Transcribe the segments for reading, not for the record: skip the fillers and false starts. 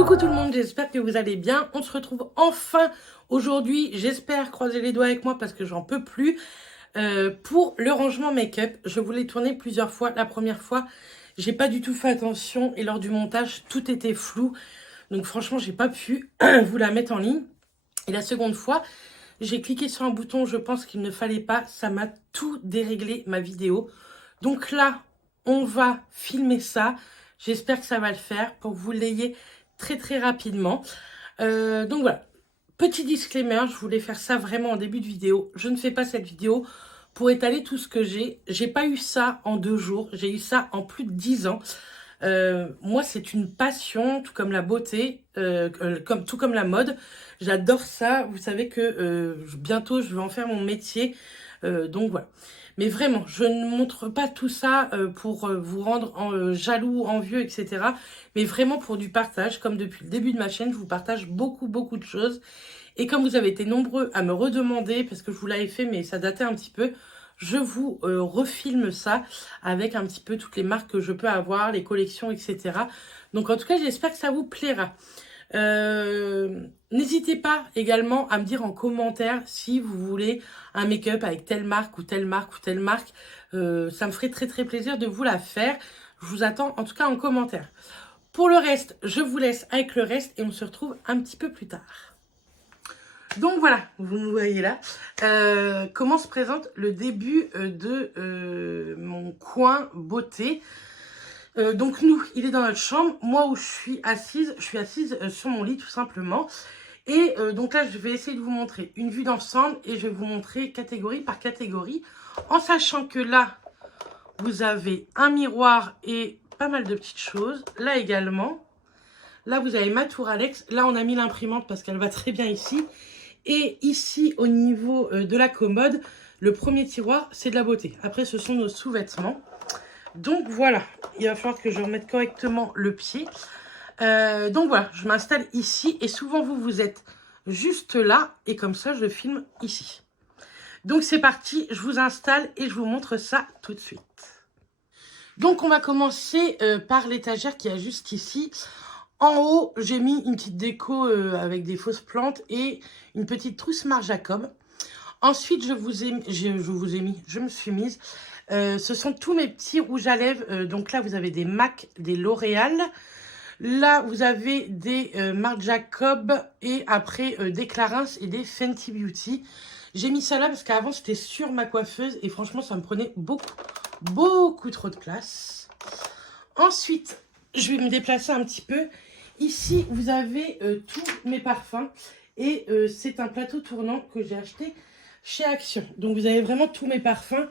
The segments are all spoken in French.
Coucou tout le monde, j'espère que vous allez bien. On se retrouve enfin aujourd'hui, j'espère, croisez les doigts avec moi parce que j'en peux plus, pour le rangement make-up. Je voulais tourner plusieurs fois. La première fois, j'ai pas du tout fait attention et lors du montage, tout était flou. Donc franchement, j'ai pas pu vous la mettre en ligne. Et la seconde fois, j'ai cliqué sur un bouton, je pense qu'il ne fallait pas. Ça m'a tout déréglé ma vidéo. Donc là, on va filmer ça. J'espère que ça va le faire pour que vous l'ayez très rapidement. Donc voilà, petit disclaimer, je voulais faire ça vraiment en début de vidéo. Je ne fais pas cette vidéo pour étaler tout ce que j'ai. J'ai pas eu ça en 2 jours, j'ai eu ça en plus de 10 ans. Moi, c'est une passion, tout comme la beauté, tout comme la mode. J'adore ça. Vous savez que bientôt, je vais en faire mon métier. Donc voilà. Mais vraiment, je ne montre pas tout ça pour vous rendre jaloux, envieux, etc. Mais vraiment pour du partage. Comme depuis le début de ma chaîne, je vous partage beaucoup de choses. Et comme vous avez été nombreux à me redemander, parce que je vous l'avais fait, mais ça datait un petit peu, je vous refilme ça avec un petit peu toutes les marques que je peux avoir, les collections, etc. Donc en tout cas, j'espère que ça vous plaira. N'hésitez pas également à me dire en commentaire si vous voulez un make-up avec telle marque ou telle marque ou telle marque. Ça me ferait très plaisir de vous la faire. Je vous attends en tout cas en commentaire. Pour le reste, je vous laisse avec le reste et on se retrouve un petit peu plus tard. Donc voilà, vous me voyez là. Comment se présente le début de mon coin beauté. Donc nous, il est dans notre chambre. Moi où je suis assise sur mon lit tout simplement. Et donc là, je vais essayer de vous montrer une vue d'ensemble et je vais vous montrer catégorie par catégorie. En sachant que là, vous avez un miroir et pas mal de petites choses. Là également. Là, vous avez ma tour Alex. Là, on a mis l'imprimante parce qu'elle va très bien ici. Et ici, au niveau de la commode, le premier tiroir, c'est de la beauté. Après, ce sont nos sous-vêtements. Donc voilà, il va falloir que je remette correctement le pied. Donc voilà, je m'installe ici et souvent vous êtes juste là et comme ça je filme ici. Donc c'est parti, je vous installe et je vous montre ça tout de suite. Donc on va commencer par l'étagère qui est juste ici. En haut, j'ai mis une petite déco avec des fausses plantes et une petite trousse Marc Jacob. Ensuite, je me suis mise. Ce sont tous mes petits rouges à lèvres. Donc là, vous avez des MAC, des L'Oréal. Là, vous avez des Marc Jacob et après des Clarins et des Fenty Beauty. J'ai mis ça là parce qu'avant, c'était sur ma coiffeuse et franchement, ça me prenait beaucoup trop de place. Ensuite, je vais me déplacer un petit peu. Ici, vous avez tous mes parfums et c'est un plateau tournant que j'ai acheté chez Action. Donc, vous avez vraiment tous mes parfums,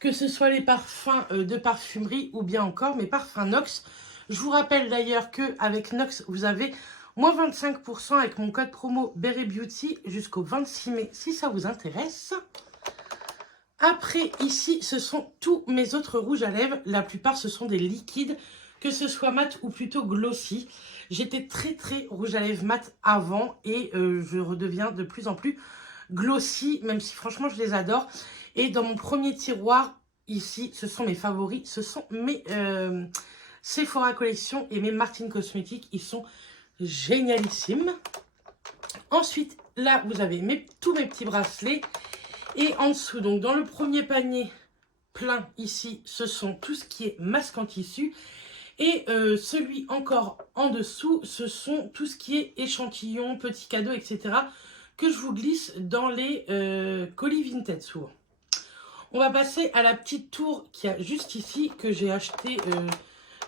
que ce soit les parfums de parfumerie ou bien encore mes parfums Nox. Je vous rappelle d'ailleurs qu'avec Nox, vous avez moins 25% avec mon code promo Berry Beauty jusqu'au 26 mai si ça vous intéresse. Après, ici, ce sont tous mes autres rouges à lèvres. La plupart, ce sont des liquides, que ce soit mat ou plutôt glossy. J'étais très rouge à lèvres mat avant et je redeviens de plus en plus glossy, même si franchement, je les adore. Et dans mon premier tiroir, ici, ce sont mes favoris. Ce sont mes Sephora Collection et mes Martin Cosmetics. Ils sont génialissimes. Ensuite, là, vous avez tous mes petits bracelets. Et en dessous, donc dans le premier panier plein ici, ce sont tout ce qui est masque en tissu. Et celui encore en dessous, ce sont tout ce qui est échantillons, petits cadeaux, etc. que je vous glisse dans les colis Vinted souvent. On va passer à la petite tour qui a juste ici, que j'ai acheté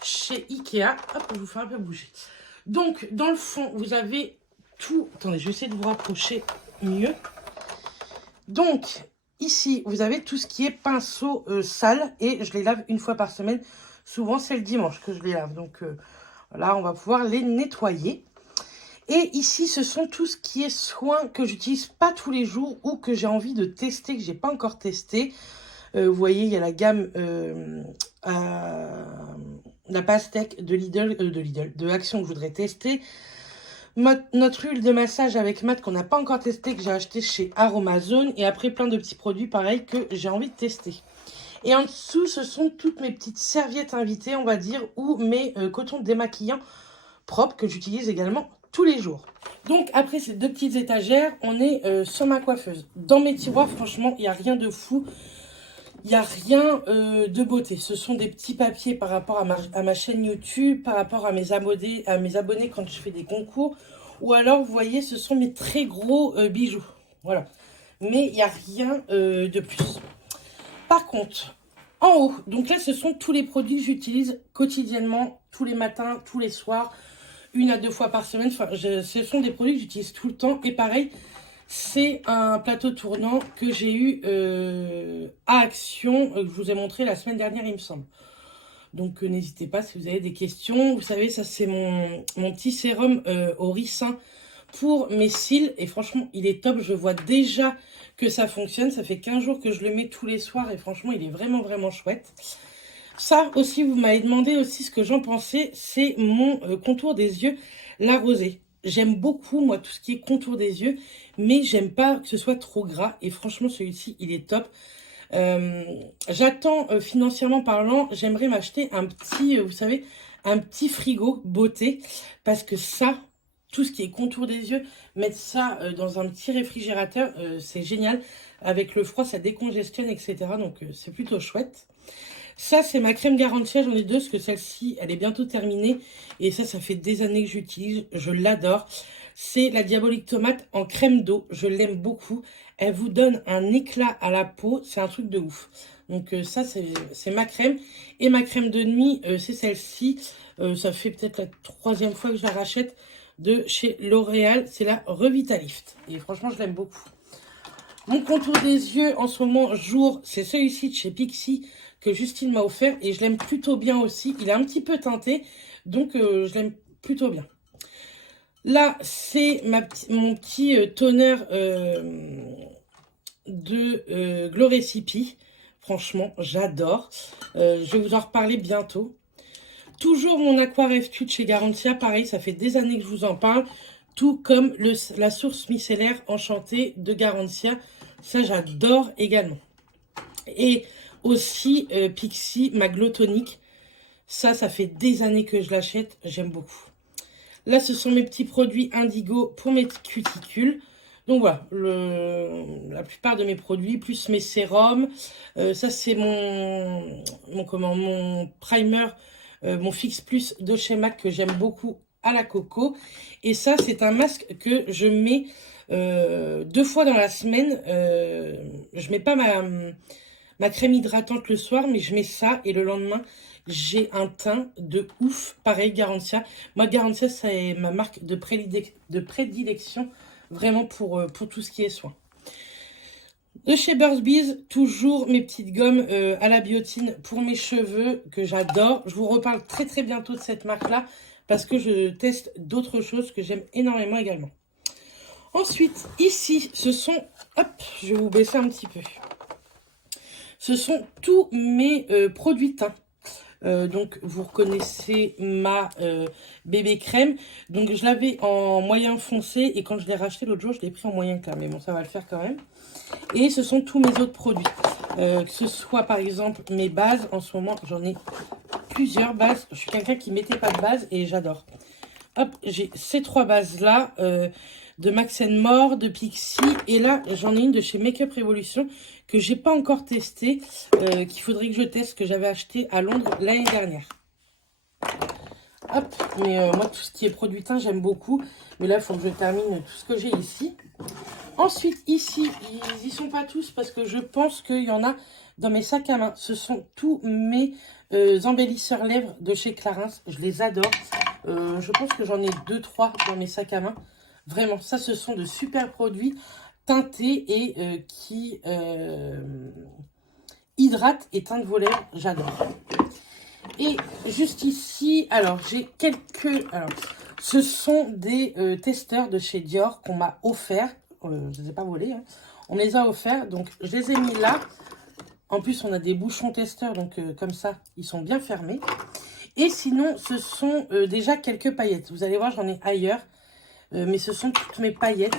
chez Ikea. Hop, je vous fais un peu bouger. Donc, dans le fond, vous avez tout. Attendez, je vais essayer de vous rapprocher mieux. Donc, ici, vous avez tout ce qui est pinceau sale et je les lave une fois par semaine. Souvent, c'est le dimanche que je les lave. Donc, là, on va pouvoir les nettoyer. Et ici, ce sont tout ce qui est soins que j'utilise pas tous les jours ou que j'ai envie de tester, que j'ai pas encore testé. Vous voyez, il y a la gamme la pastèque de Action que je voudrais tester. Notre huile de massage avec mat qu'on n'a pas encore testé, que j'ai acheté chez Aromazone. Et après, plein de petits produits pareils que j'ai envie de tester. Et en dessous, ce sont toutes mes petites serviettes invitées, on va dire, ou mes cotons démaquillants propre que j'utilise également tous les jours. Donc, après ces deux petites étagères, on est sur ma coiffeuse. Dans mes tiroirs, franchement, il n'y a rien de fou. Il n'y a rien de beauté. Ce sont des petits papiers par rapport à ma chaîne YouTube, par rapport à mes abonnés quand je fais des concours. Ou alors, vous voyez, ce sont mes très gros bijoux. Voilà. Mais il n'y a rien de plus. Par contre, en haut, donc là, ce sont tous les produits que j'utilise quotidiennement, tous les matins, tous les soirs, 1 à 2 fois par semaine. Enfin, ce sont des produits que j'utilise tout le temps. Et pareil, c'est un plateau tournant que j'ai eu à Action, que je vous ai montré la semaine dernière, il me semble. Donc, n'hésitez pas si vous avez des questions. Vous savez, ça, c'est mon petit sérum au ricin pour mes cils. Et franchement, il est top. Je vois déjà que ça fonctionne. Ça fait 15 jours que je le mets tous les soirs. Et franchement, il est vraiment, vraiment chouette. Ça aussi, vous m'avez demandé aussi ce que j'en pensais. C'est mon contour des yeux, la rosée. J'aime beaucoup, moi, tout ce qui est contour des yeux. Mais j'aime pas que ce soit trop gras. Et franchement, celui-ci, il est top. J'attends, financièrement parlant, j'aimerais m'acheter un petit, vous savez, un petit frigo beauté. Parce que ça, tout ce qui est contour des yeux, mettre ça dans un petit réfrigérateur, c'est génial. Avec le froid, ça décongestionne, etc. Donc, c'est plutôt chouette. Ça, c'est ma crème Garantia. J'en ai deux, parce que celle-ci, elle est bientôt terminée. Et ça fait des années que j'utilise. Je l'adore. C'est la Diabolique Tomate en crème d'eau. Je l'aime beaucoup. Elle vous donne un éclat à la peau. C'est un truc de ouf. Donc, ça, c'est ma crème. Et ma crème de nuit, c'est celle-ci. Ça fait peut-être la 3e fois que je la rachète de chez L'Oréal. C'est la Revitalift. Et franchement, je l'aime beaucoup. Mon contour des yeux, en ce moment, jour, c'est celui-ci de chez Pixi que Justine m'a offert. Et je l'aime plutôt bien aussi. Il est un petit peu teinté. Donc, je l'aime plutôt bien. Là, c'est mon petit toner de Glow Recipe. Franchement, j'adore. Je vais vous en reparler bientôt. Toujours mon Aquaref Tude chez Garantia. Pareil, ça fait des années que je vous en parle. Tout comme la source micellaire enchantée de Garantia. Ça, j'adore également. Et aussi Pixi, ma Glow Tonic. Ça fait des années que je l'achète. J'aime beaucoup. Là, ce sont mes petits produits Indigo pour mes cuticules. Donc voilà, la plupart de mes produits, plus mes sérums. Ça, c'est mon primer, mon Fix Plus de chez MAC que j'aime beaucoup à la coco. Et ça, c'est un masque que je mets 2 fois dans la semaine. Je mets pas ma crème hydratante le soir, mais je mets ça et le lendemain, j'ai un teint de ouf. Pareil, Garantia. Moi, Garantia, c'est ma marque de prédilection, vraiment pour tout ce qui est soin. De chez Burt's Bees, toujours mes petites gommes à la biotine pour mes cheveux, que j'adore. Je vous reparle très très bientôt de cette marque-là, parce que je teste d'autres choses que j'aime énormément également. Ensuite, ici, ce sont... Hop, je vais vous baisser un petit peu. Ce sont tous mes produits teints. Donc, vous reconnaissez ma bébé crème. Donc, je l'avais en moyen foncé. Et quand je l'ai racheté l'autre jour, je l'ai pris en moyen clair. Mais bon, ça va le faire quand même. Et ce sont tous mes autres produits. Que ce soit, par exemple, mes bases. En ce moment, j'en ai plusieurs bases. Je suis quelqu'un qui ne mettait pas de base et j'adore. Hop, j'ai ces 3 bases-là. De Max More, de Pixi. Et là, j'en ai une de chez Makeup Revolution que j'ai pas encore testé, qu'il faudrait que je teste, que j'avais acheté à Londres l'année dernière. Hop, mais moi, tout ce qui est produit teint, j'aime beaucoup. Mais là, il faut que je termine tout ce que j'ai ici. Ensuite, ici, ils n'y sont pas tous parce que je pense qu'il y en a dans mes sacs à main. Ce sont tous mes embellisseurs lèvres de chez Clarins. Je les adore. Je pense que j'en ai 2-3 dans mes sacs à main. Vraiment, ça, ce sont de super produits teintés et qui hydratent et teintent vos lèvres. J'adore. Et juste ici, alors, j'ai quelques... Alors, ce sont des testeurs de chez Dior qu'on m'a offert. Je ne les ai pas volés. Hein. On me les a offerts. Donc, je les ai mis là. En plus, on a des bouchons testeurs. Donc, comme ça, ils sont bien fermés. Et sinon, ce sont déjà quelques paillettes. Vous allez voir, j'en ai ailleurs. Mais ce sont toutes mes paillettes.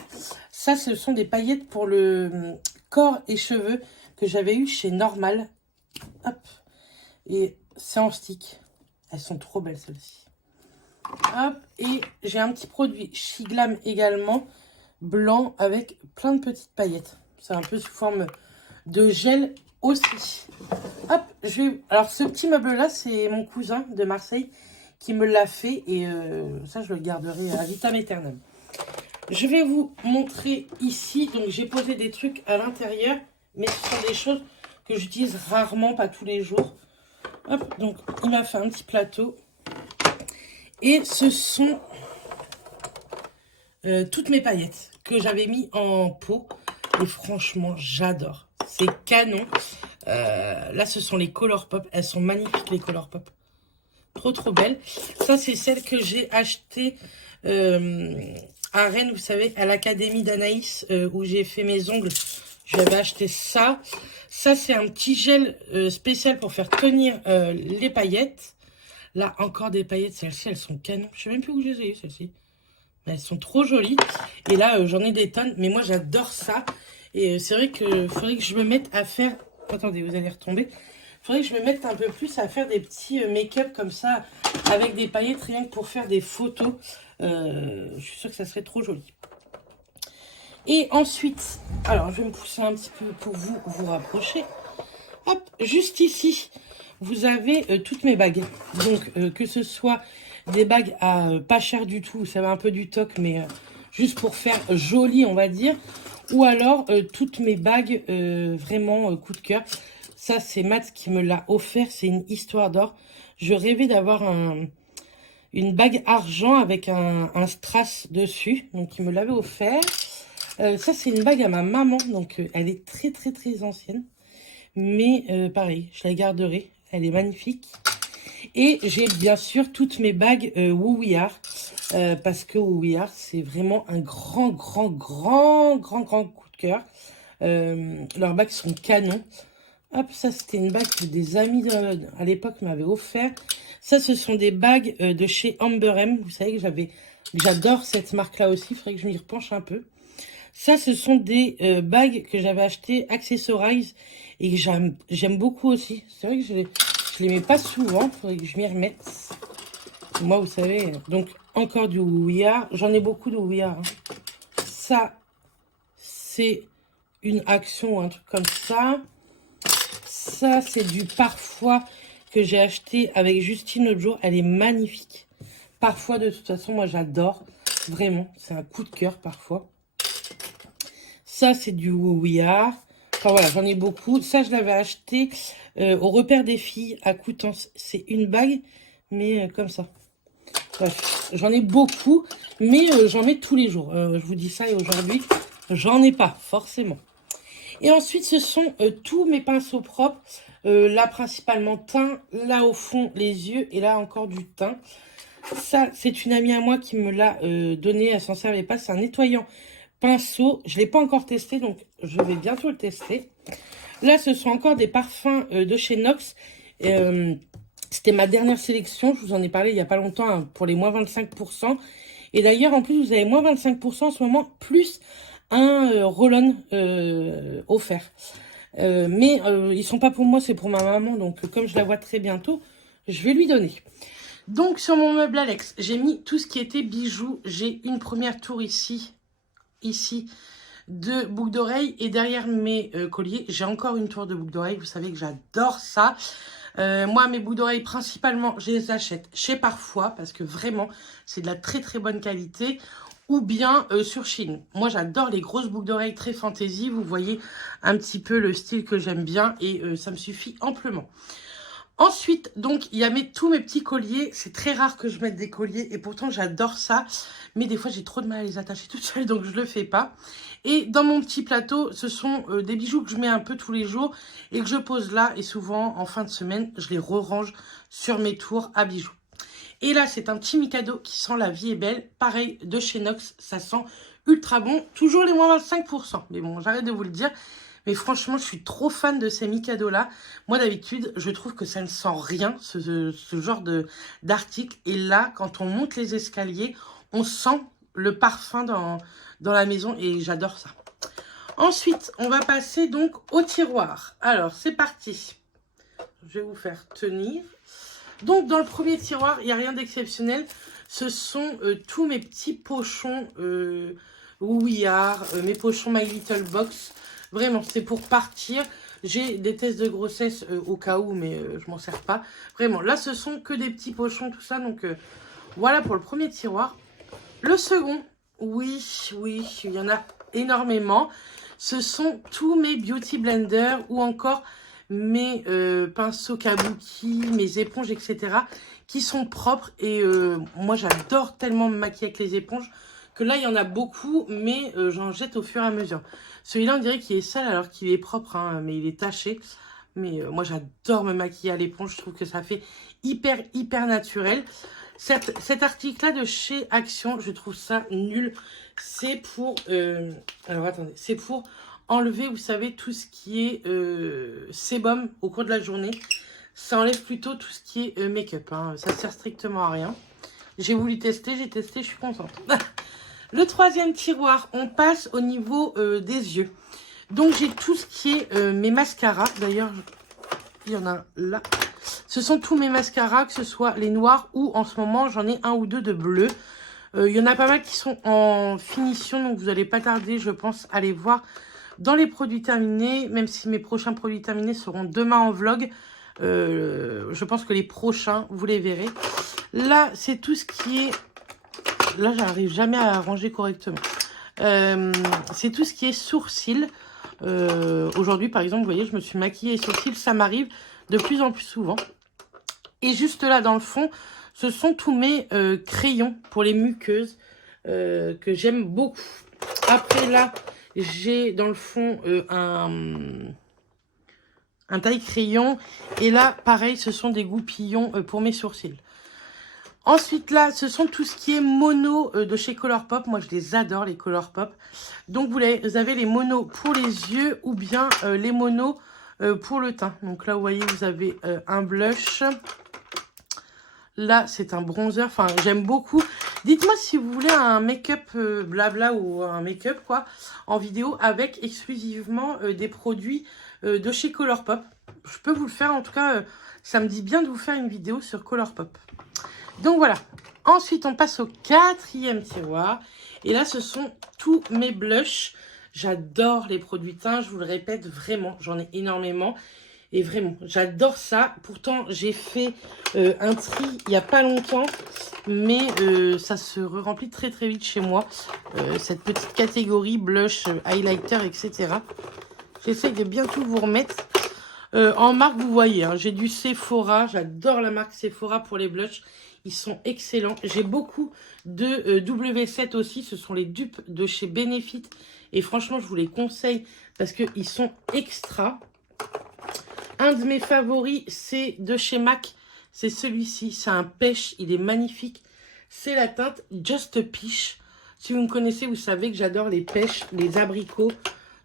Ça, ce sont des paillettes pour le corps et cheveux que j'avais eu chez Normal. Hop. Et c'est en stick. Elles sont trop belles, celles-ci. Hop, et j'ai un petit produit She Glam également, blanc avec plein de petites paillettes. C'est un peu sous forme de gel aussi. Hop, alors ce petit meuble-là, c'est mon cousin de Marseille qui me l'a fait. Et ça, je le garderai à vitam aeternam. Je vais vous montrer ici. Donc, j'ai posé des trucs à l'intérieur. Mais ce sont des choses que j'utilise rarement, pas tous les jours. Hop, donc, il m'a fait un petit plateau. Et ce sont toutes mes paillettes que j'avais mis en pot. Et franchement, j'adore. C'est canon. Là, ce sont les Colourpop. Elles sont magnifiques, les Colourpop. Trop, trop belles. Ça, c'est celle que j'ai achetée à Rennes, vous savez, à l'Académie d'Anaïs, où j'ai fait mes ongles. J'avais acheté ça. Ça, c'est un petit gel spécial pour faire tenir les paillettes. Là, encore des paillettes. Celles-ci, elles sont canon. Je sais même plus où je les ai eues, celles-ci. Mais elles sont trop jolies. Et là, j'en ai des tonnes. Mais moi, j'adore ça. Et c'est vrai qu'il faudrait que je me mette à faire... Attendez, vous allez retomber. Il faudrait que je me mette un peu plus à faire des petits make-up comme ça, avec des paillettes, rien que pour faire des photos. Je suis sûre que ça serait trop joli. Et ensuite, alors je vais me pousser un petit peu pour vous rapprocher. Hop, juste ici, vous avez toutes mes bagues. Donc, que ce soit des bagues à pas cher du tout, ça va un peu du toc, mais juste pour faire joli, on va dire. Ou alors, toutes mes bagues vraiment coup de cœur. Ça, c'est Matt qui me l'a offert. C'est une histoire d'or. Je rêvais d'avoir une bague argent avec un strass dessus. Donc, il me l'avait offert. Ça, c'est une bague à ma maman. Donc, elle est très, très, très ancienne. Mais pareil, je la garderai. Elle est magnifique. Et j'ai bien sûr toutes mes bagues Woo We Are. Parce que Woo We Are, c'est vraiment un grand coup de cœur. Leurs bagues sont canons. Hop, ça c'était une bague que des amis à l'époque m'avaient offert. Ça, ce sont des bagues de chez Amber M. Vous savez que j'adore cette marque-là aussi. Il faudrait que je m'y repenche un peu. Ça, ce sont des bagues que j'avais achetées Accessorize et que j'aime beaucoup aussi. C'est vrai que je les mets pas souvent. Il faudrait que je m'y remette. Moi, vous savez, donc encore du Woo We Are. J'en ai beaucoup de Woo We Are. Hein. Ça, c'est une action ou un truc comme ça. Ça, c'est du Parfois que j'ai acheté avec Justine l'autre jour. Elle est magnifique. Parfois, de toute façon, moi, j'adore. Vraiment, c'est un coup de cœur parfois. Ça, c'est du Woo We Are. Enfin, voilà, j'en ai beaucoup. Ça, je l'avais acheté au Repère des filles à Coutances. C'est une bague, mais comme ça. Bref, j'en ai beaucoup, mais j'en mets tous les jours. Je vous dis ça et aujourd'hui, j'en ai pas, forcément. Et ensuite, ce sont tous mes pinceaux propres. Là, principalement teint. Là, au fond, les yeux. Et là, encore du teint. Ça, c'est une amie à moi qui me l'a donné. Elle s'en servait pas. C'est un nettoyant pinceau. Je ne l'ai pas encore testé, donc je vais bientôt le tester. Là, ce sont encore des parfums de chez NOX. C'était ma dernière sélection. Je vous en ai parlé il n'y a pas longtemps hein, pour les moins 25%. Et d'ailleurs, en plus, vous avez moins 25% en ce moment, plus un roll-on offert. Mais ils sont pas pour moi, c'est pour ma maman. Donc, comme je la vois très bientôt, je vais lui donner. Donc, sur mon meuble Alex, j'ai mis tout ce qui était bijoux. J'ai une première tour ici, de boucles d'oreilles. Et derrière mes colliers, j'ai encore une tour de boucles d'oreilles. Vous savez que j'adore ça. Moi, mes boucles d'oreilles, principalement, je les achète chez Parfois. Parce que vraiment, c'est de la très très bonne qualité. Ou bien sur Shein. Moi, j'adore les grosses boucles d'oreilles très fantaisie. Vous voyez un petit peu le style que j'aime bien. Et ça me suffit amplement. Ensuite, donc, il y a tous mes petits colliers. C'est très rare que je mette des colliers. Et pourtant, j'adore ça. Mais des fois, j'ai trop de mal à les attacher toute seule. Donc, je le fais pas. Et dans mon petit plateau, ce sont des bijoux que je mets un peu tous les jours. Et que je pose là. Et souvent, en fin de semaine, je les re-range sur mes tours à bijoux. Et là, c'est un petit Mikado qui sent la vie est belle. Pareil, de chez NOX, ça sent ultra bon. Toujours les moins 25%. Mais bon, j'arrête de vous le dire. Mais franchement, je suis trop fan de ces Mikado-là. Moi, d'habitude, je trouve que ça ne sent rien, ce genre d'article. Et là, quand on monte les escaliers, on sent le parfum dans la maison. Et j'adore ça. Ensuite, on va passer donc au tiroir. Alors, c'est parti. Je vais vous faire tenir. Donc, dans le premier tiroir, il n'y a rien d'exceptionnel. Ce sont tous mes petits pochons We Are, mes pochons My Little Box. Vraiment, c'est pour partir. J'ai des tests de grossesse au cas où, mais je m'en sers pas. Vraiment, là, ce sont que des petits pochons, tout ça. Donc, voilà pour le premier tiroir. Le second, oui, il y en a énormément. Ce sont tous mes beauty blenders ou encore mes pinceaux kabuki, mes éponges, etc. qui sont propres. Et moi, j'adore tellement me maquiller avec les éponges que là, il y en a beaucoup, mais j'en jette au fur et à mesure. Celui-là, on dirait qu'il est sale alors qu'il est propre, hein, mais il est taché. Mais moi, j'adore me maquiller à l'éponge. Je trouve que ça fait hyper naturel. Cet article-là de chez Action, je trouve ça nul. C'est pour... alors, attendez. C'est pour enlever, vous savez, tout ce qui est sébum au cours de la journée. Ça enlève plutôt tout ce qui est make-up. Hein. Ça sert strictement à rien. J'ai voulu tester, j'ai testé, je suis contente. Le troisième tiroir, on passe au niveau des yeux. Donc, j'ai tout ce qui est mes mascaras. D'ailleurs, il y en a là. Ce sont tous mes mascaras, que ce soit les noirs ou en ce moment, j'en ai un ou deux de bleu. Il y en a pas mal qui sont en finition, donc vous n'allez pas tarder, je pense, à les voir dans les produits terminés. Même si mes prochains produits terminés seront demain en vlog. Je pense que les prochains, vous les verrez. Là, c'est tout ce qui est... Là, j'arrive jamais à ranger correctement. C'est tout ce qui est sourcils. Aujourd'hui, par exemple, vous voyez, je me suis maquillée les sourcils. Ça m'arrive de plus en plus souvent. Et juste là, dans le fond, ce sont tous mes crayons pour les muqueuses que j'aime beaucoup. Après, là, j'ai dans le fond un taille-crayon. Et là, pareil, ce sont des goupillons pour mes sourcils. Ensuite, là, ce sont tout ce qui est mono de chez Colourpop. Moi, je les adore, les Colourpop. Donc, vous avez les monos pour les yeux ou bien les monos pour le teint. Donc là, vous voyez, vous avez un blush. Là, c'est un bronzer. Enfin, j'aime beaucoup. Dites-moi si vous voulez un make-up blabla ou un make-up, quoi, en vidéo avec exclusivement des produits de chez Colourpop. Je peux vous le faire. En tout cas, ça me dit bien de vous faire une vidéo sur Colourpop. Donc voilà, ensuite on passe au quatrième tiroir. Et là ce sont tous mes blushs. J'adore les produits teints, je vous le répète, vraiment, j'en ai énormément. Et vraiment, j'adore ça. Pourtant j'ai fait un tri il n'y a pas longtemps. Mais ça se remplit très vite chez moi. Cette petite catégorie blush, highlighter, etc. J'essaye de bien tout vous remettre. En marque, vous voyez, hein, j'ai du Sephora. J'adore la marque Sephora pour les blushs. Ils sont excellents. J'ai beaucoup de W7 aussi. Ce sont les dupes de chez Benefit. Et franchement, je vous les conseille parce qu'ils sont extra. Un de mes favoris, c'est de chez MAC. C'est celui-ci. C'est un pêche. Il est magnifique. C'est la teinte Just Peach. Si vous me connaissez, vous savez que j'adore les pêches, les abricots.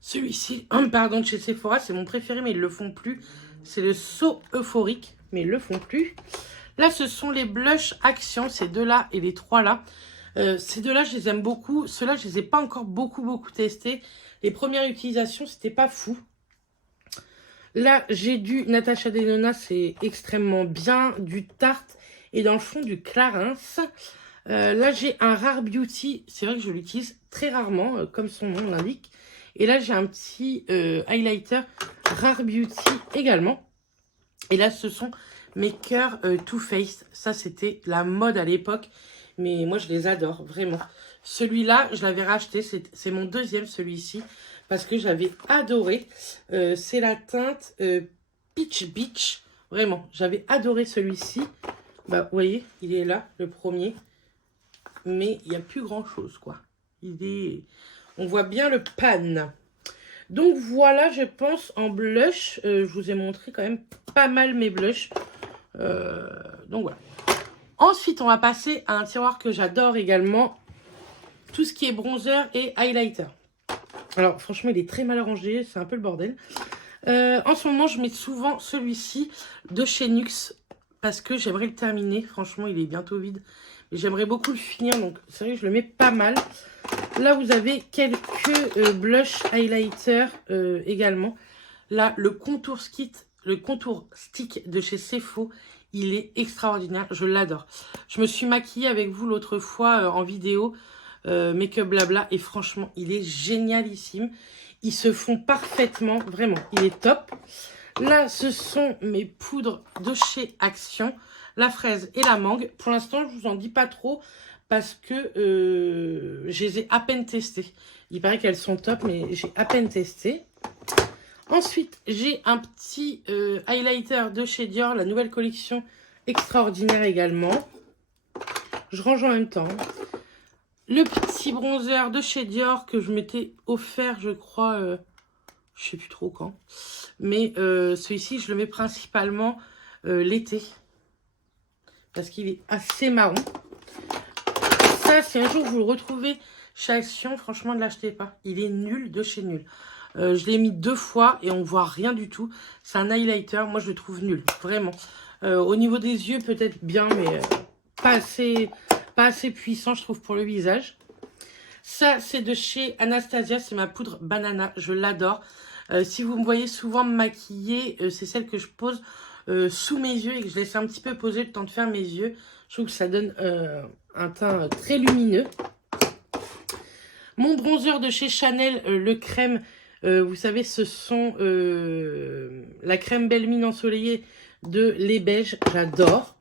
Celui-ci, pardon, de chez Sephora, c'est mon préféré, mais ils ne le font plus. C'est le saut euphorique, mais ils ne le font plus. Là, ce sont les blushs Action, ces deux-là et les trois-là. Ces deux-là, je les aime beaucoup. Ceux-là, je ne les ai pas encore beaucoup testés. Les premières utilisations, c'était pas fou. Là, j'ai du Natasha Denona, c'est extrêmement bien. Du Tarte et dans le fond, du Clarins. Là, j'ai un Rare Beauty. C'est vrai que je l'utilise très rarement, comme son nom l'indique. Et là, j'ai un petit highlighter Rare Beauty également. Et là, ce sont mes cœurs Too Faced. Ça, c'était la mode à l'époque. Mais moi, je les adore, vraiment. Celui-là, je l'avais racheté. C'est mon deuxième, celui-ci. Parce que j'avais adoré. C'est la teinte Peach Beach. Vraiment, j'avais adoré celui-ci. Bah, vous voyez, il est là, le premier. Mais il n'y a plus grand-chose, quoi. On voit bien le pan. Donc voilà, je pense en blush. Je vous ai montré quand même pas mal mes blushs. Donc voilà. Ensuite, on va passer à un tiroir que j'adore également. Tout ce qui est bronzer et highlighter. Alors franchement, il est très mal rangé. C'est un peu le bordel. En ce moment, je mets souvent celui-ci de chez NYX. Parce que j'aimerais le terminer. Franchement, il est bientôt vide. Mais j'aimerais beaucoup le finir. Donc c'est vrai que je le mets pas mal. Là, vous avez quelques blush highlighter également. Là, le contour stick de chez Sephora. Il est extraordinaire, je l'adore. Je me suis maquillée avec vous l'autre fois en vidéo, make-up blabla, et franchement, il est génialissime. Ils se font parfaitement, vraiment, il est top. Là, ce sont mes poudres de chez Action, la fraise et la mangue. Pour l'instant, je vous en dis pas trop parce que je les ai à peine testées. Il paraît qu'elles sont top, mais j'ai à peine testé. Ensuite, j'ai un petit highlighter de chez Dior, la nouvelle collection extraordinaire également. Je range en même temps. Le petit bronzer de chez Dior que je m'étais offert, je crois, je sais plus trop quand. Mais celui-ci, je le mets principalement l'été. Parce qu'il est assez marron. Ça, si un jour vous le retrouvez chez Action, franchement, ne l'achetez pas. Il est nul de chez nul. Je l'ai mis 2 fois et on voit rien du tout. C'est un highlighter. Moi, je le trouve nul. Vraiment. Au niveau des yeux, peut-être bien, mais pas assez puissant, je trouve, pour le visage. Ça, c'est de chez Anastasia. C'est ma poudre banana. Je l'adore. Si vous me voyez souvent me maquiller, c'est celle que je pose sous mes yeux et que je laisse un petit peu poser le temps de faire mes yeux. Je trouve que ça donne un teint très lumineux. Mon bronzer de chez Chanel, le crème, vous savez, ce sont la crème Belle Mine ensoleillée de lait beige. J'adore.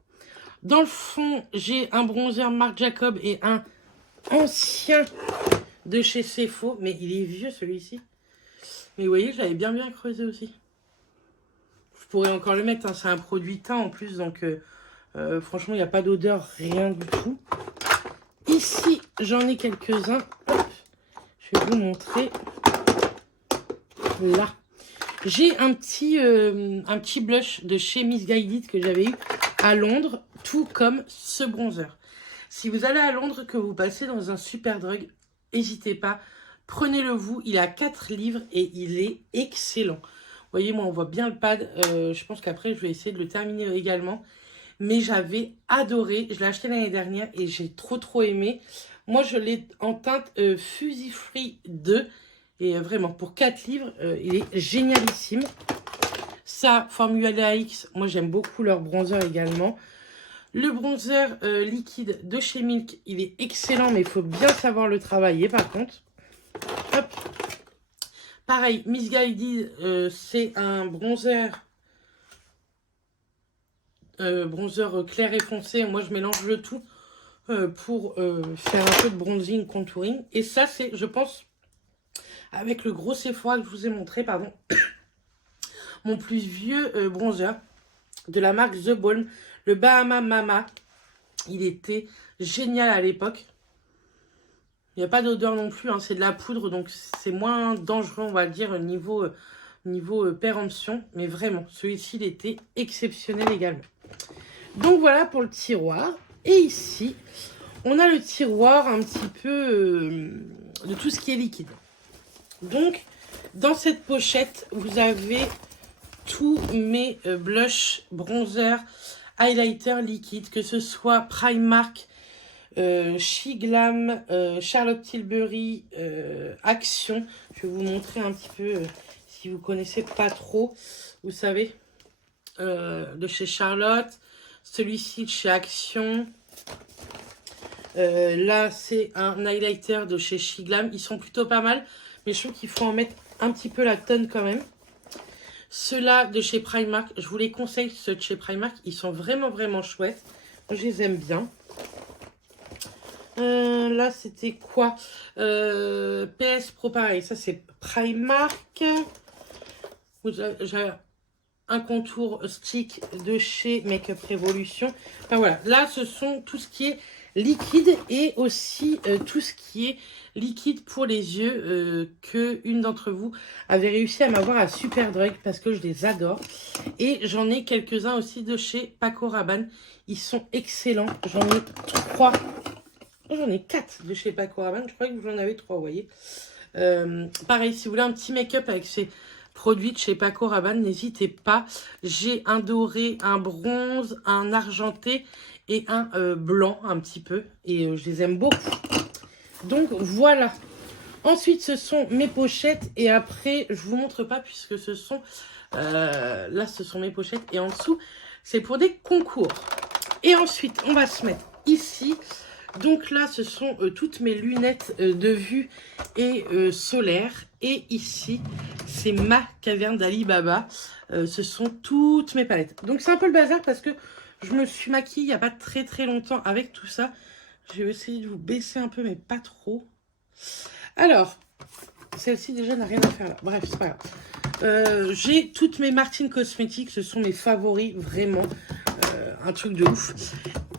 Dans le fond, j'ai un bronzer Marc Jacob et un ancien de chez Cefo. Mais il est vieux celui-ci. Mais vous voyez, j'avais bien creusé aussi. Je pourrais encore le mettre, hein. C'est un produit teint en plus, donc franchement, il n'y a pas d'odeur, rien du tout. Ici, j'en ai quelques-uns. Je vais vous montrer. Là. J'ai un petit blush de chez Missguided que j'avais eu à Londres, tout comme ce bronzer. Si vous allez à Londres, que vous passez dans un Superdrug, n'hésitez pas. Prenez-le vous, il a 4 livres et il est excellent. Vous voyez, moi, on voit bien le pad. Je pense qu'après, je vais essayer de le terminer également. Mais j'avais adoré. Je l'ai acheté l'année dernière et j'ai trop aimé. Moi, je l'ai en teinte Fuzzy Free 2. Et vraiment, pour 4 livres, il est génialissime. Ça, Formula X, moi, j'aime beaucoup leur bronzer également. Le bronzer liquide de chez Milk, il est excellent, mais il faut bien savoir le travailler, par contre. Hop. Pareil, Missguided, c'est un bronzer clair et foncé. Moi, je mélange le tout pour faire un peu de bronzing, contouring. Et ça, c'est, je pense, avec le gros Sephora que je vous ai montré, pardon, mon plus vieux bronzer de la marque The Balm, le Bahama Mama. Il était génial à l'époque. Il n'y a pas d'odeur non plus, hein, c'est de la poudre, donc c'est moins dangereux, on va dire, niveau péremption. Mais vraiment, celui-ci, il était exceptionnel également. Donc voilà pour le tiroir. Et ici, on a le tiroir un petit peu de tout ce qui est liquide. Donc, dans cette pochette, vous avez tous mes blushs, bronzers, highlighters liquides, que ce soit Primark, Shiglam, Charlotte Tilbury, Action. Je vais vous montrer un petit peu, si vous ne connaissez pas trop, vous savez, de chez Charlotte. Celui-ci de chez Action. Là, c'est un highlighter de chez Shiglam. Ils sont plutôt pas mal, mais je trouve qu'il faut en mettre un petit peu la tonne quand même. Ceux-là de chez Primark, je vous les conseille, ceux de chez Primark. Ils sont vraiment chouettes. Moi, je les aime bien. Là, c'était quoi? PS Pro, pareil. Ça, c'est Primark. J'ai un contour stick de chez Makeup Revolution. Enfin, voilà. Là, ce sont tout ce qui est liquide et aussi tout ce qui est liquide pour les yeux que une d'entre vous avait réussi à m'avoir à Superdrug parce que je les adore. Et j'en ai quelques-uns aussi de chez Paco Rabanne. Ils sont excellents. J'en ai 3. J'en ai 4 de chez Paco Rabanne. Je crois que vous en avez 3, vous voyez. Pareil, si vous voulez un petit make-up avec ces produits de chez Paco Rabanne, n'hésitez pas. J'ai un doré, un bronze, un argenté et un blanc un petit peu. Et je les aime beaucoup. Donc voilà. Ensuite, ce sont mes pochettes. Et après, je vous montre pas puisque ce sont... là, ce sont mes pochettes. Et en dessous, c'est pour des concours. Et ensuite, on va se mettre ici. Donc là, ce sont toutes mes lunettes de vue et solaire. Et ici, c'est ma caverne d'Ali Baba. Ce sont toutes mes palettes. Donc c'est un peu le bazar parce que je me suis maquillée il n'y a pas très très longtemps avec tout ça. Je vais essayer de vous baisser un peu, mais pas trop. Alors, celle-ci déjà n'a rien à faire là. Bref, c'est pas grave. J'ai toutes mes Martine Cosmetics. Ce sont mes favoris, vraiment. Un truc de ouf.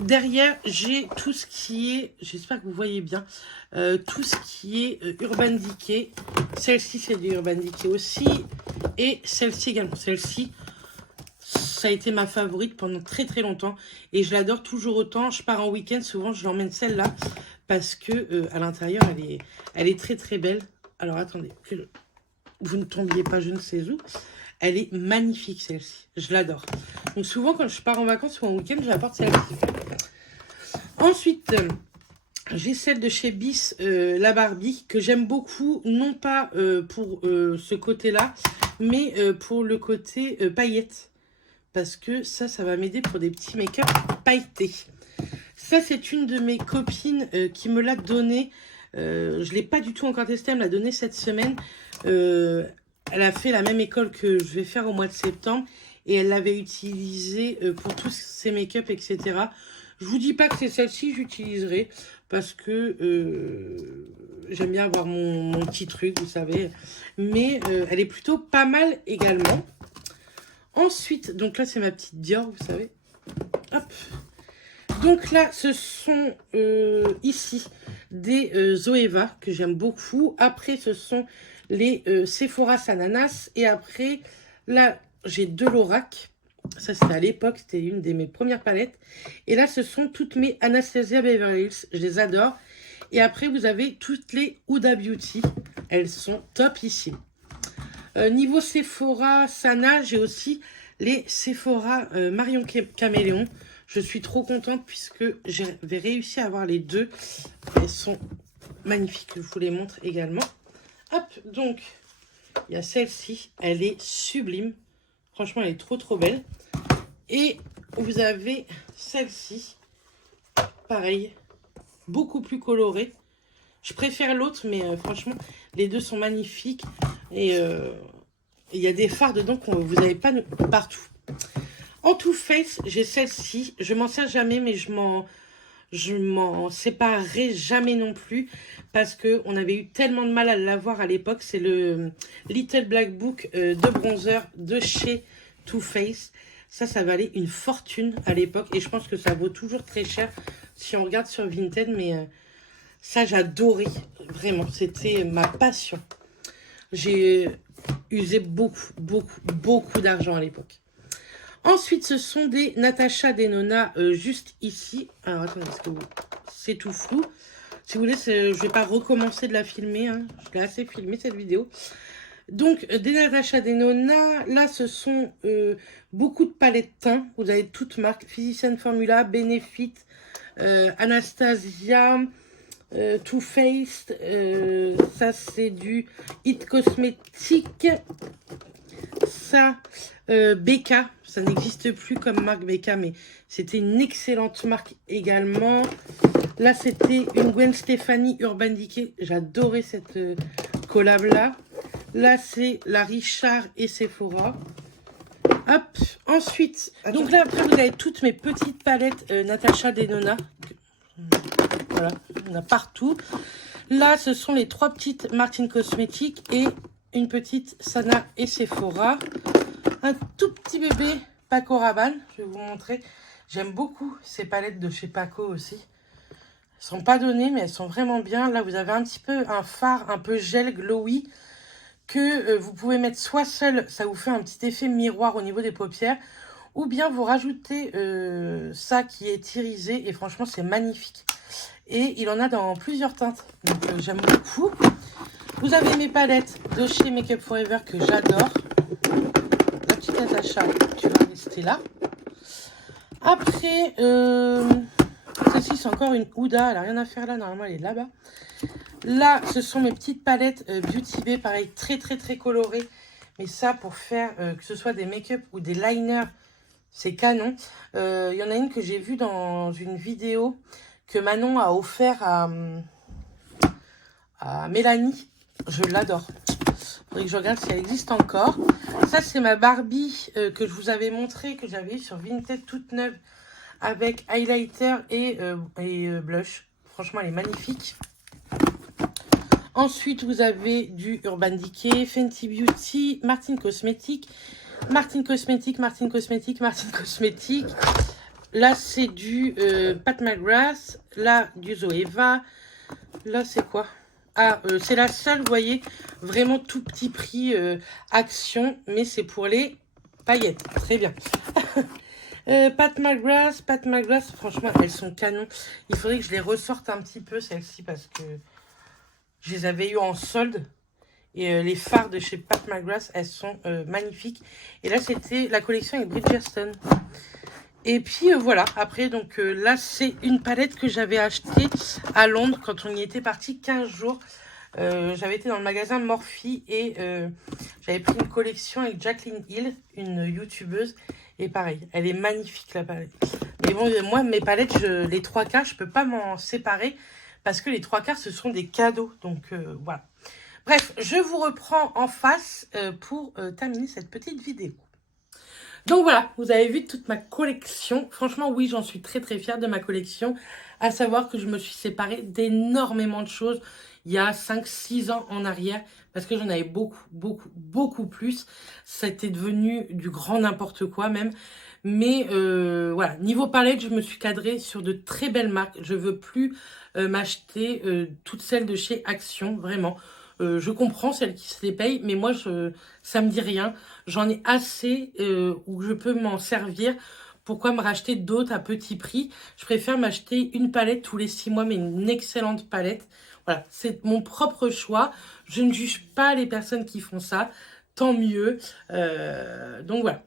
Derrière, j'ai tout ce qui est, j'espère que vous voyez bien, tout ce qui est Urban Decay. Celle-ci, c'est du Urban Decay aussi. Et celle-ci également. Celle-ci, ça a été ma favorite pendant très très longtemps. Et je l'adore toujours autant. Je pars en week-end, souvent je l'emmène celle-là. Parce que à l'intérieur, elle est très très belle. Alors attendez, que vous ne tombiez pas je ne sais où. Elle est magnifique celle-ci, je l'adore. Donc souvent quand je pars en vacances ou en week-end, j'apporte celle-ci. Ensuite, j'ai celle de chez Bis, la Barbie, que j'aime beaucoup, non pas pour ce côté-là, mais pour le côté paillettes. Parce que ça va m'aider pour des petits make-up pailletés. Ça, c'est une de mes copines qui me l'a donné. Je ne l'ai pas du tout encore testé, elle me l'a donné cette semaine. Elle a fait la même école que je vais faire au mois de septembre. Et elle l'avait utilisée pour tous ses make-up, etc. Je vous dis pas que c'est celle-ci que j'utiliserai. Parce que j'aime bien avoir mon petit truc, vous savez. Mais elle est plutôt pas mal également. Ensuite, donc là, c'est ma petite Dior, vous savez. Hop. Donc là, ce sont ici des Zoeva que j'aime beaucoup. Après, ce sont les Sephora Ananas. Et après, là, j'ai de l'Orac. Ça, c'était à l'époque. C'était une de mes premières palettes. Et là, ce sont toutes mes Anastasia Beverly Hills. Je les adore. Et après, vous avez toutes les Huda Beauty. Elles sont topissime. Niveau Sephora Sana, j'ai aussi les Sephora Marion Caméléon. Je suis trop contente puisque j'ai réussi à avoir les deux. Elles sont magnifiques. Je vous les montre également. Hop, donc, il y a celle-ci. Elle est sublime. Franchement, elle est trop, trop belle. Et vous avez celle-ci. Pareil. Beaucoup plus colorée. Je préfère l'autre, mais franchement, les deux sont magnifiques. Et il y a des fards dedans que vous n'avez pas partout. En Too Faced, j'ai celle-ci. Je m'en sers jamais, mais je m'en séparerai jamais non plus. Parce qu'on avait eu tellement de mal à l'avoir à l'époque. C'est le Little Black Book de bronzer de chez Too Faced. Ça valait une fortune à l'époque. Et je pense que ça vaut toujours très cher si on regarde sur Vinted. Mais ça, j'adorais. Vraiment, c'était ma passion. J'ai usé beaucoup d'argent à l'époque. Ensuite, ce sont des Natasha Denona juste ici. Alors, attendez, c'est tout flou. Si vous voulez, je ne vais pas recommencer de la filmer. Hein. Je l'ai assez filmé, cette vidéo. Donc, des Natasha Denona. Là, ce sont beaucoup de palettes teints. Vous avez toutes marques. Physician Formula, Benefit, Anastasia, Too Faced. Ça, c'est du It Cosmetics. Ça, Becca, ça n'existe plus comme marque Becca, mais c'était une excellente marque également. Là, c'était une Gwen Stefani Urban Decay. J'adorais cette collab-là. Là, c'est la Richard et Sephora. Hop, ensuite, donc là, après, vous avez toutes mes petites palettes Natasha Denona. Voilà, il y en a partout. Là, ce sont les trois petites Martine Cosmetics et une petite Sana et Sephora. Un tout petit bébé Paco Rabanne. Je vais vous montrer. J'aime beaucoup ces palettes de chez Paco aussi. Elles ne sont pas données, mais elles sont vraiment bien. Là, vous avez un petit peu un fard un peu gel glowy que vous pouvez mettre soit seul. Ça vous fait un petit effet miroir au niveau des paupières. Ou bien vous rajoutez ça qui est irisé. Et franchement, c'est magnifique. Et il en a dans plusieurs teintes. Donc, j'aime beaucoup. Vous avez mes palettes de chez Make Up For Ever que j'adore. La petite Natacha, tu vas rester là. Après, celle-ci, c'est encore une Huda. Elle n'a rien à faire là. Normalement, elle est là-bas. Là, ce sont mes petites palettes Beauty Bay. Pareil, très colorées. Mais ça, pour faire que ce soit des make-up ou des liners, C'est canon. Il y en a une que j'ai vue dans une vidéo que Manon a offert à Mélanie. Je l'adore. Faudrait que je regarde si elle existe encore. Ça, c'est ma Barbie que je vous avais montré, que j'avais eu sur Vinted toute neuve avec highlighter et blush. Franchement, elle est magnifique. Ensuite, vous avez du Urban Decay, Fenty Beauty, Martin Cosmetics, Martin Cosmetics, Martin Cosmetics, Martin Cosmetics. Là, c'est du Pat McGrath. Là, du Zoeva. Là, c'est quoi? Ah, c'est la seule, vous voyez, vraiment tout petit prix Action, mais c'est pour les paillettes. Très bien. Pat McGrath, franchement, elles sont canons. Il faudrait que je les ressorte un petit peu, celles-ci, parce que je les avais eu en solde. Et les fards de chez Pat McGrath, elles sont magnifiques. Et là, c'était la collection avec Bridgerton. Et puis voilà, après, donc là, c'est une palette que j'avais achetée à Londres quand on y était parti 15 jours. J'avais été dans le magasin Morphe et j'avais pris une collection avec Jacqueline Hill, une youtubeuse. Et pareil, elle est magnifique la palette. Mais bon, moi, mes palettes, les 3/4, je peux pas m'en séparer parce que les 3/4, ce sont des cadeaux. Donc voilà. Bref, je vous reprends en face pour terminer cette petite vidéo. Donc voilà, vous avez vu toute ma collection. Franchement, oui, j'en suis très très fière de ma collection. À savoir que je me suis séparée d'énormément de choses il y a 5-6 ans en arrière. Parce que j'en avais beaucoup plus. C'était devenu du grand n'importe quoi même. Mais voilà, niveau palette, je me suis cadrée sur de très belles marques. Je veux plus m'acheter toutes celles de chez Action, vraiment. Je comprends celles qui se les payent, mais moi, ça me dit rien. J'en ai assez où je peux m'en servir. Pourquoi me racheter d'autres à petit prix? Je préfère m'acheter une palette tous les 6 mois, mais une excellente palette. Voilà, c'est mon propre choix. Je ne juge pas les personnes qui font ça. Tant mieux. Donc voilà.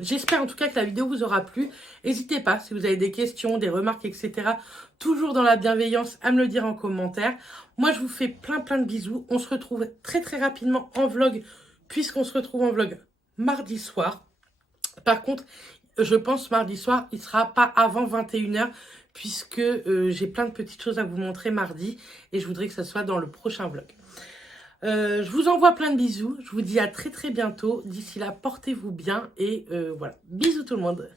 J'espère en tout cas que la vidéo vous aura plu. N'hésitez pas, si vous avez des questions, des remarques, etc. Toujours dans la bienveillance, à me le dire en commentaire. Moi, je vous fais plein de bisous. On se retrouve très rapidement en vlog, puisqu'on se retrouve en vlog mardi soir. Par contre, je pense mardi soir, il ne sera pas avant 21 h, puisque j'ai plein de petites choses à vous montrer mardi. Et je voudrais que ça soit dans le prochain vlog. Je vous envoie plein de bisous. Je vous dis à très bientôt. D'ici là, portez-vous bien. Et voilà. Bisous tout le monde.